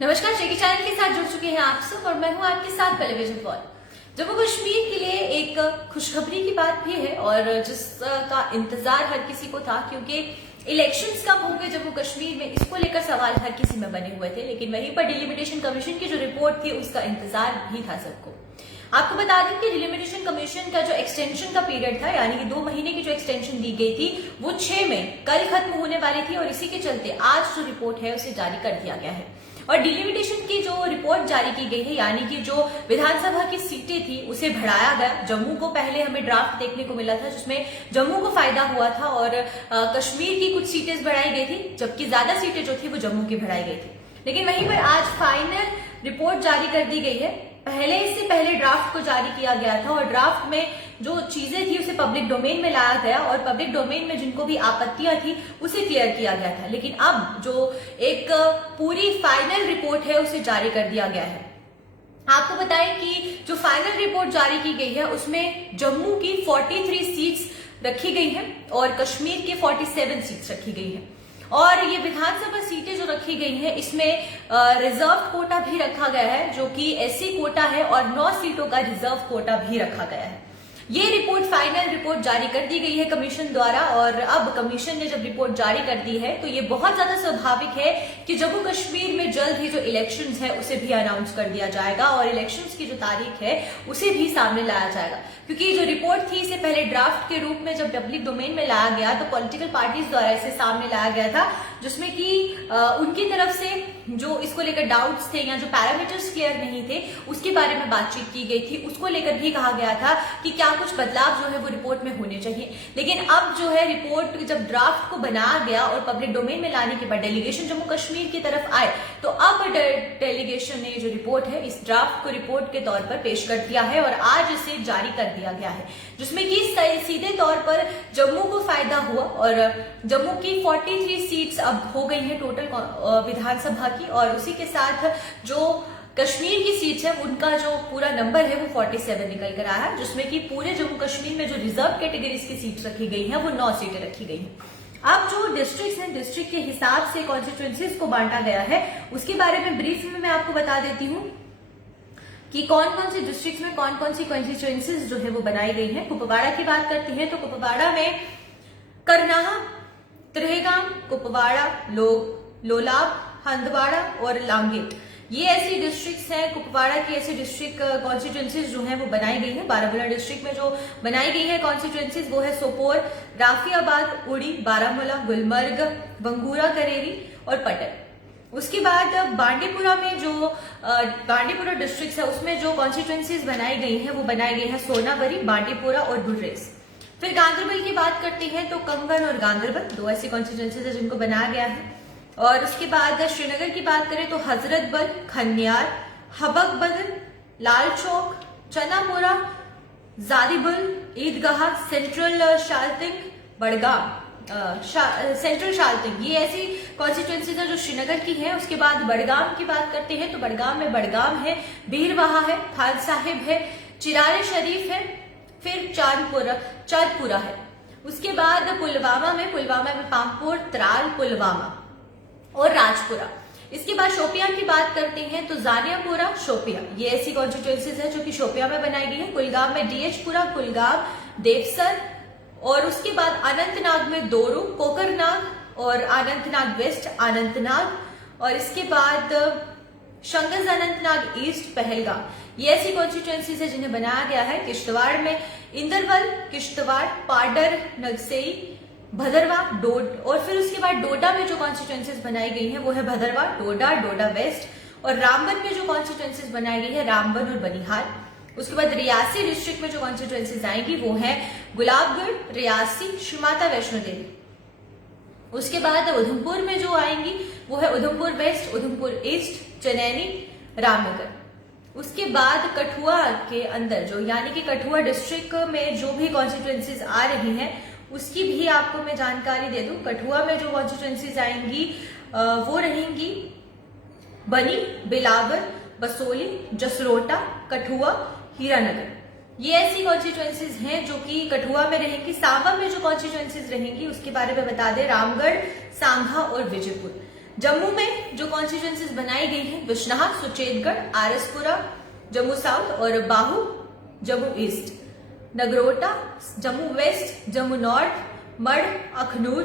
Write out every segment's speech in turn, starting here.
नमस्कार, शेखी चैनल के साथ जुड़ चुके हैं आप सब और मैं हूं आपके साथ टेलीविजन फॉर। जम्मू कश्मीर के लिए एक खुशखबरी की बात भी है और जिसका इंतजार हर किसी को था, क्योंकि इलेक्शंस कब होंगे जम्मू कश्मीर में, इसको लेकर सवाल हर किसी में बने हुए थे। लेकिन वहीं पर डिलिमिटेशन कमीशन की जो रिपोर्ट थी उसका इंतजार भी था सबको। आपको बता दें कि डिलिमिटेशन कमीशन का जो एक्सटेंशन का पीरियड था, यानी कि 2 महीने की जो एक्सटेंशन दी गई थी, वो 6 मई कल खत्म होने वाली थी और इसी के चलते आज जो रिपोर्ट है उसे जारी कर दिया गया है। और डिलिमिटेशन की जो रिपोर्ट जारी की गई है, यानी कि जो विधानसभा की सीटें थी उसे बढ़ाया गया। जम्मू को पहले हमें ड्राफ्ट देखने को मिला था जिसमें जम्मू को फायदा हुआ था और कश्मीर की कुछ सीटें बढ़ाई गई थी, जबकि ज्यादा सीटें जो थी वो जम्मू की बढ़ाई गई थी। लेकिन वहीं पर आज फाइनल रिपोर्ट जारी कर दी गई है। इससे पहले ड्राफ्ट को जारी किया गया था और ड्राफ्ट में जो चीजें थी उसे पब्लिक डोमेन में लाया गया और पब्लिक डोमेन में जिनको भी आपत्तियां थी उसे क्लियर किया गया था। लेकिन अब जो एक पूरी फाइनल रिपोर्ट है उसे जारी कर दिया गया है। आपको बताएं कि जो फाइनल रिपोर्ट जारी की गई है उसमें जम्मू की 43 सीट्स रखी गई हैं और कश्मीर के 47 सीट्स रखी गई हैं। और ये विधानसभा सीटें जो रखी गई हैं इसमें रिजर्व कोटा भी रखा गया है, जो कि एससी कोटा है, और 9 सीटों का रिजर्व कोटा भी रखा गया है। ये रिपोर्ट फाइनल रिपोर्ट जारी कर दी गई है कमीशन द्वारा। और अब कमीशन ने जब रिपोर्ट जारी कर दी है तो ये बहुत ज्यादा स्वाभाविक है कि जम्मू कश्मीर में जल्द ही जो इलेक्शंस है उसे भी अनाउंस कर दिया जाएगा और इलेक्शंस की जो तारीख है उसे भी सामने लाया जाएगा। क्योंकि जो रिपोर्ट थी इसे पहले ड्राफ्ट के रूप में जब पब्लिक डोमेन में लाया गया तो पॉलिटिकल पार्टीज द्वारा इसे सामने लाया गया था, जिसमें कि उनकी तरफ से जो इसको लेकर डाउट्स थे या जो पैरामीटर्स क्लियर नहीं थे उसके बारे में बातचीत की गई थी। उसको लेकर भी कहा गया था कि क्या कुछ बदलाव जो है वो रिपोर्ट में होने चाहिए। लेकिन अब जो है रिपोर्ट जब ड्राफ्ट को बनाया गया और पब्लिक डोमेन में लाने के बाद डेलीगेशन जम्मू कश्मीर की तरफ आए तो अब डेलीगेशन ने जो रिपोर्ट है इस ड्राफ्ट को रिपोर्ट के तौर पर पेश कर दिया है और आज इसे जारी कर दिया गया है, जिसमें कि सीधे तौर पर जम्मू को फायदा हुआ और जम्मू की 43 सीट्स अब हो गई है टोटल विधानसभा की। और उसी के साथ जो कश्मीर की सीट्स है उनका जो पूरा नंबर है वो 47 निकल कर आया है, जिसमें कि पूरे जम्मू कश्मीर में जो रिजर्व कैटेगरीज की सीट्स रखी गई हैं वो 9 सीटें रखी गई हैं। अब जो डिस्ट्रिक्ट्स हैं, डिस्ट्रिक्ट के हिसाब से कॉन्स्टिट्यूएंसीज को बांटा गया है, उसके बारे में ब्रीफ में मैं आपको बता देती हूँ कि कौन कौन से डिस्ट्रिक्ट्स में कौन कौन सी कॉन्स्टिट्यूएंसीज जो है वो बनाई गई हैं। कुपवाड़ा की बात करते हैं तो कुपवाड़ा में करनाह, त्रेहगाम, कुपवाड़ा, लोलाब, हंदवाड़ा और लांगेट, ये ऐसी डिस्ट्रिक्ट्स हैं। कुपवाड़ा की ऐसी डिस्ट्रिक्ट कॉन्स्टिट्यूएंसीज जो हैं वो बनाई गई है। बारामूला डिस्ट्रिक्ट में जो बनाई गई है कॉन्स्टिट्यूएंसीज वो है सोपोर, राफियाबाद, उड़ी, बारामूला, गुलमर्ग, बंगूरा करेरी और पटन। उसके बाद बांडीपुरा में जो बांडीपुरा डिस्ट्रिक्ट है उसमें जो कॉन्स्टिट्यूएंसीज बनाई गई है वो बनाई गई है सोनावरी, बांडीपुरा और गुर्रेज। फिर गांधरबल की बात करते हैं तो कंगन और गांधरबल, 2 ऐसी कॉन्स्टिट्यूएंसीज है जिनको बनाया गया है। और उसके बाद श्रीनगर की बात करें तो हजरतबल, खन्यार, हबक बदन, लाल चौक, चनापुरा, जारीबुल, ईदगाह, सेंट्रल शालतिंग, बड़गाम, सेंट्रल शालतिंग, ये ऐसी कॉन्स्टिट्यूएंसीज है जो श्रीनगर की है। उसके बाद बड़गाम की बात करते हैं तो बड़गाम में बड़गाम है, बीरवाहा है, खान साहिब है, चिरारे शरीफ है, फिर चांदपुरा है। उसके बाद पुलवामा में पामपुर, त्राल, पुलवामा और राजपुरा। इसके बाद शोपियां की बात करते हैं तो जानियापुरा, शोपियां, ये ऐसी कॉन्स्टिट्यूएंसीज है जो कि शोपियां में बनाई गई है। कुलगाम में डीएचपुरा, कुलगाम, देवसर और उसके बाद अनंतनाग में दोरू, कोकरनाग और अनंतनाग वेस्ट, अनंतनाग और इसके बाद शंगज अनंतनाग ईस्ट, पहलगाम, ये ऐसी कॉन्स्टिट्यूएंसीज है जिन्हें बनाया गया है। किश्तवाड़ में इंदरवल, किश्तवाड़, पाडर, नगसई, भदरवा, और फिर उसके बाद डोडा में जो कॉन्स्टिट्यूएंसीज बनाई गई है वो है भदरवा, डोडा वेस्ट। और रामबन में जो कॉन्स्टिट्यूएंसीज बनाई गई है रामबन और बनिहाल। उसके बाद रियासी डिस्ट्रिक्ट में जो कॉन्स्टिट्यूएंसीज आएंगी वो है गुलाबगढ़, रियासी, श्री माता वैष्णो देवी। उसके बाद उधमपुर में जो आएंगी वो है उधमपुर वेस्ट, उधमपुर ईस्ट, चनैनी, रामनगर। उसके बाद कठुआ के अंदर जो यानी कि कठुआ डिस्ट्रिक्ट में जो भी कॉन्स्टिट्यूएंसीज आ रही हैं उसकी भी आपको मैं जानकारी दे दूं। कठुआ में जो कॉन्स्टिट्यूएंसीज आएंगी वो रहेंगी बनी, बिलावर, बसोली, जसरोटा, कठुआ, हीरानगर, ये ऐसी कॉन्स्टिट्यूएंसीज हैं जो कि कठुआ में रहेंगी। सांबा में जो कॉन्स्टिट्यूएंसीज रहेंगी उसके बारे में बता दें, रामगढ़, सांघा और विजयपुर। जम्मू में जो कॉन्स्टिट्यूएंसीज बनाई गई हैं, बिश्नाह, सुचेतगढ़, आरएसपुरा जम्मू साउथ और Bahu Jammu east, Nagrota Jammu west, Jammu north, Marh, Akhnoor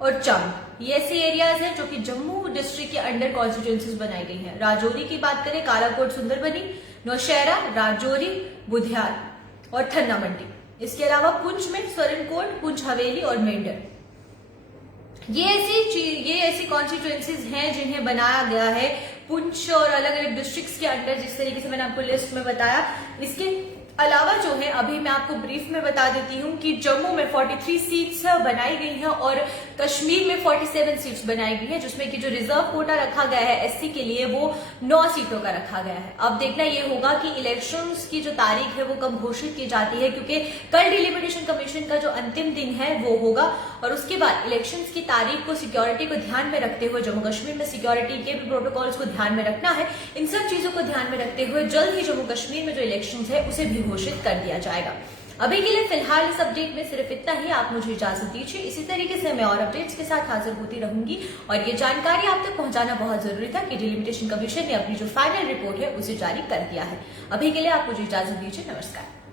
और चंब, ये ऐसे एरियाज हैं जो कि जम्मू डिस्ट्रिक्ट के अंडर कॉन्स्टिट्यूएंसीज बनाई गई हैं। राजौरी की बात करें, कालाकोट, सुंदरबनी, नौशहरा, राजौरी, बुधियार और थन्ना मंडी। इसके अलावा पुंछ में स्वरनकोट, पुंछ हवेली और मेंढर, ये ऐसी कॉन्स्टिट्यूएंसीज हैं जिन्हें बनाया गया है पुंछ और अलग अलग डिस्ट्रिक्ट्स के अंडर, जिस तरीके से मैंने आपको लिस्ट में बताया। इसके अलावा जो है अभी मैं आपको ब्रीफ में बता देती हूँ कि जम्मू में 43 सीट्स बनाई गई हैं और कश्मीर में 47 सीट्स बनाई गई है, जिसमें कि जो रिजर्व कोटा रखा गया है एससी के लिए वो 9 सीटों का रखा गया है। अब देखना ये होगा कि इलेक्शंस की जो तारीख है वो कब घोषित की जाती है, क्योंकि कल डिलिमिटेशन कमीशन का जो अंतिम दिन है वो होगा और उसके बाद इलेक्शंस की तारीख को, सिक्योरिटी को ध्यान में रखते हुए, जम्मू कश्मीर में सिक्योरिटी के भी प्रोटोकॉल्स को ध्यान में रखना है, इन सब चीजों को ध्यान में रखते हुए जल्द ही जम्मू कश्मीर में जो इलेक्शंस है उसे भी घोषित कर दिया जाएगा। अभी के लिए फिलहाल इस अपडेट में सिर्फ इतना ही। आप मुझे इजाजत दीजिए, इसी तरीके से मैं और अपडेट्स के साथ हाजिर होती रहूंगी और ये जानकारी आप तक पहुंचाना बहुत जरूरी था कि डिलिमिटेशन कमीशन ने अपनी जो फाइनल रिपोर्ट है उसे जारी कर दिया है। अभी के लिए आप मुझे इजाजत दीजिए। नमस्कार।